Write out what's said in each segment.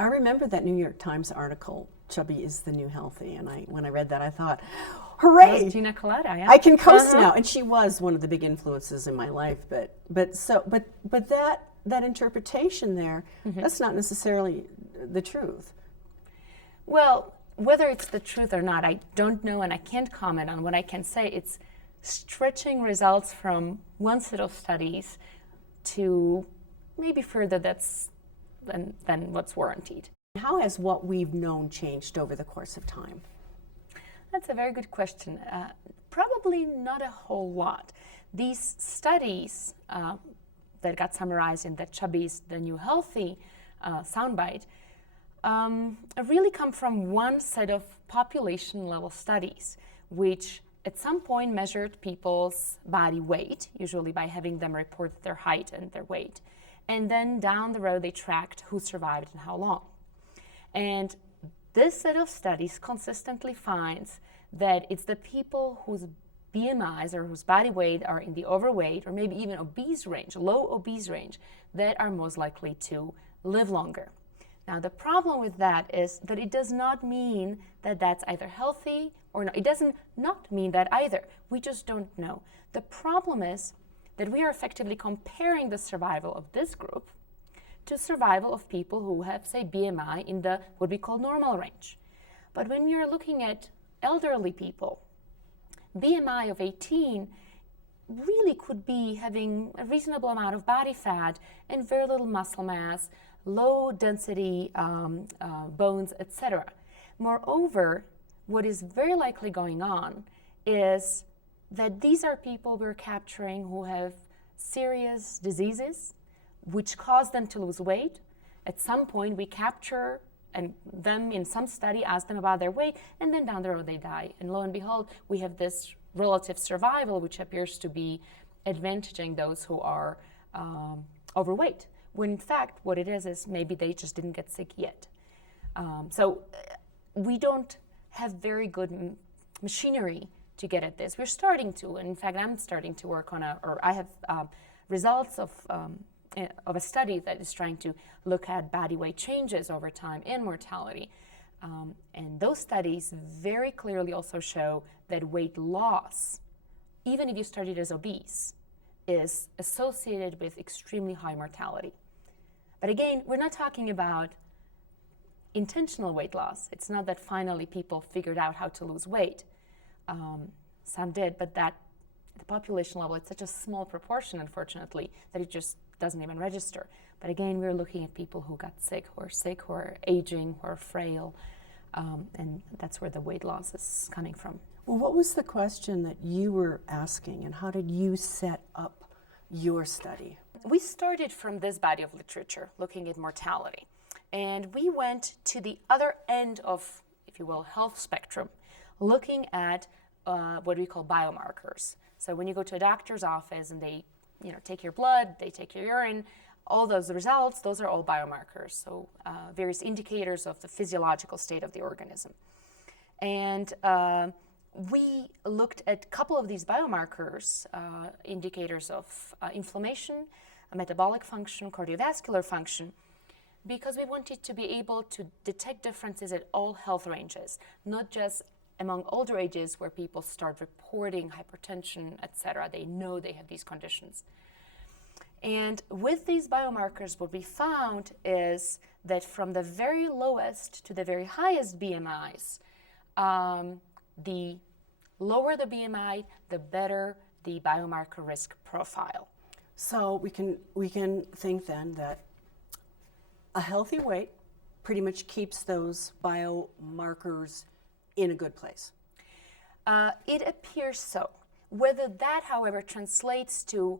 I remember that New York Times article, Chubby is the New Healthy, and when I read that, I thought, hooray! That was Gina Coletta, yeah. I can coast now, and she was one of the big influences in my life. But that interpretation there, that's not necessarily the truth. Well, whether it's the truth or not, I don't know, and I can't comment on. What I can say, it's stretching results from one set of studies to maybe further than what's warranted. How has what we've known changed over the course of time? That's a very good question. Probably not a whole lot. These studies that got summarized in the Chubby's The New Healthy soundbite really come from one set of population-level studies, which at some point measured people's body weight, usually by having them report their height and their weight. And then down the road, they tracked who survived and how long. And this set of studies consistently finds that it's the people whose BMIs or whose body weight are in the overweight or maybe even obese range, low obese range, that are most likely to live longer. Now, the problem with that is that it does not mean that that's either healthy or not. It doesn't not mean that either. We just don't know. The problem is that we are effectively comparing the survival of this group to survival of people who have, say, BMI in the what we call normal range. But when we are looking at elderly people, BMI of 18 really could be having a reasonable amount of body fat and very little muscle mass, low density bones, etc. Moreover, what is very likely going on is that these are people we're capturing who have serious diseases which cause them to lose weight. At some point we capture them in some study, ask them about their weight, and then down the road they die. And lo and behold, we have this relative survival which appears to be advantaging those who are overweight, when in fact what it is maybe they just didn't get sick yet. So we don't have very good machinery to get at this. We're starting to, and in fact I'm starting to work on I have results of a study that is trying to look at body weight changes over time and mortality. And those studies very clearly also show that weight loss, even if you started as obese, is associated with extremely high mortality. But again, we're not talking about intentional weight loss. It's not that finally people figured out how to lose weight. Some did, but that at the population level, it's such a small proportion, unfortunately, that it just doesn't even register. But again, we're looking at people who got sick, who are aging, who are frail, and that's where the weight loss is coming from. Well, what was the question that you were asking, and how did you set up your study? We started from this body of literature, looking at mortality. And we went to the other end of, if you will, health spectrum, looking at what we call biomarkers. So when you go to a doctor's office and they take your blood, they take your urine, all those results, those are all biomarkers, so various indicators of the physiological state of the organism. And we looked at a couple of these biomarkers, indicators of inflammation, metabolic function, cardiovascular function, because we wanted to be able to detect differences at all health ranges, not just among older ages where people start reporting hypertension, etc. They know they have these conditions. And with these biomarkers, what we found is that from the very lowest to the very highest BMIs, the lower the BMI, the better the biomarker risk profile. So we can think then that a healthy weight pretty much keeps those biomarkers in a good place. It appears so. Whether that, however, translates to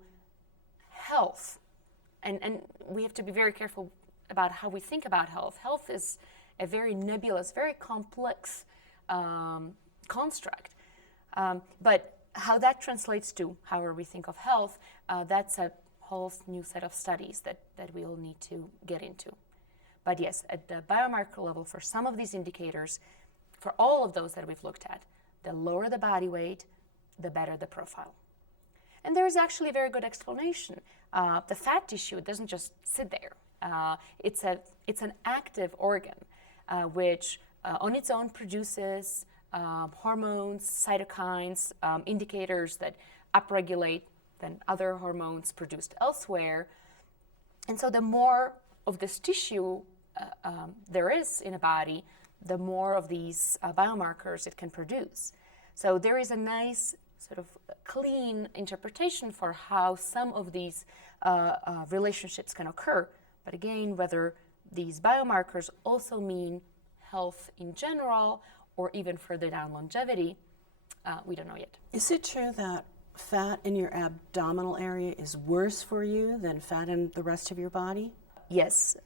health, and we have to be very careful about how we think about health. Health is a very nebulous, very complex construct. But how that translates to however we think of health, that's a whole new set of studies that we will need to get into. But yes, at the biomarker level, for some of these indicators, for all of those that we've looked at, the lower the body weight, the better the profile. And there is actually a very good explanation. The fat tissue doesn't just sit there. It's an active organ, which on its own produces hormones, cytokines, indicators that upregulate than other hormones produced elsewhere. And so the more of this tissue there is in a body, the more of these biomarkers it can produce. So there is a nice sort of clean interpretation for how some of these relationships can occur. But again, whether these biomarkers also mean health in general or even further down longevity, we don't know yet. Is it true that fat in your abdominal area is worse for you than fat in the rest of your body? Yes.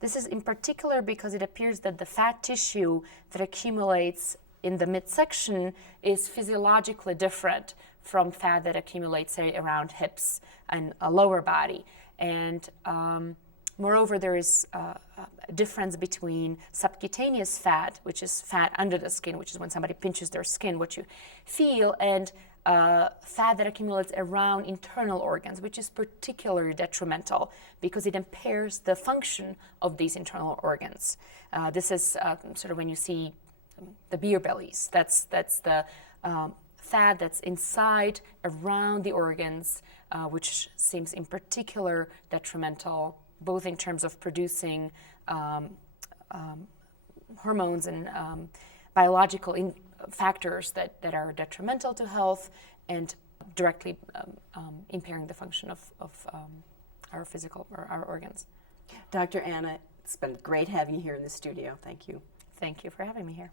This is in particular because it appears that the fat tissue that accumulates in the midsection is physiologically different from fat that accumulates, say, around hips and a lower body. And moreover, there is a difference between subcutaneous fat, which is fat under the skin, which is when somebody pinches their skin, what you feel, and fat that accumulates around internal organs, which is particularly detrimental because it impairs the function of these internal organs. This is sort of when you see the beer bellies. That's the fat that's inside, around the organs, which seems in particular detrimental, both in terms of producing hormones and biological factors that are detrimental to health and directly impairing the function of our physical or our organs. Dr. Anna, it's been great having you here in the studio. Thank you. Thank you for having me here.